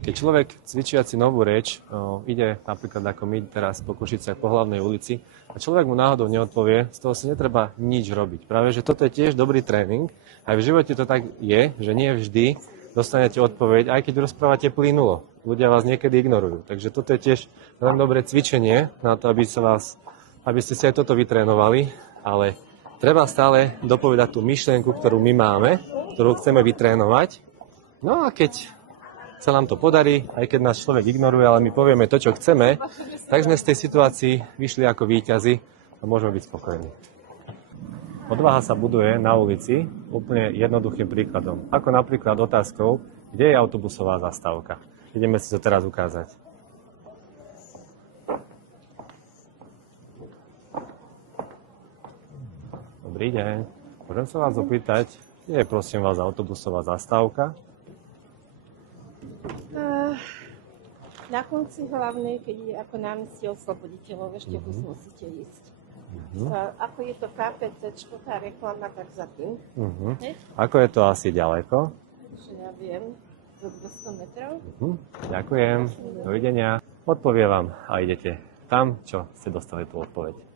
Keď človek cvičiaci novú reč ide napríklad ako my teraz po Košiciach po hlavnej ulici a človek mu náhodou neodpovie, z toho si netreba nič robiť. Práve, že toto je tiež dobrý tréning. Aj v živote to tak je, že nie vždy dostanete odpoveď, aj keď rozprávate plynulo. Ľudia vás niekedy ignorujú. Takže toto je tiež veľmi dobré cvičenie na to, aby ste si aj toto vytrénovali, ale treba stále dopovedať tú myšlienku, ktorú my máme, ktorú chceme vytrénovať. No a keď sa nám to podarí, aj keď nás človek ignoruje, ale my povieme to, čo chceme, tak sme z tej situácii vyšli ako víťazi a môžeme byť spokojní. Odvaha sa buduje na ulici úplne jednoduchým príkladom. Ako napríklad otázkou, kde je autobusová zastávka. Ideme si to teraz ukázať. Dobrý deň. Môžem sa vás opýtať, kde je prosím vás autobusová zastávka? Na konci hlavnej, keď je ako námestie Osloboditeľov, ešte kus musíte ísť. Ako je to KPC, tá reklama, tak za tým. Ako je to asi ďaleko? Že ja viem, do 200 metrov. Ďakujem, dovidenia. Odpovie vám a idete tam, čo ste dostali tú odpoveď.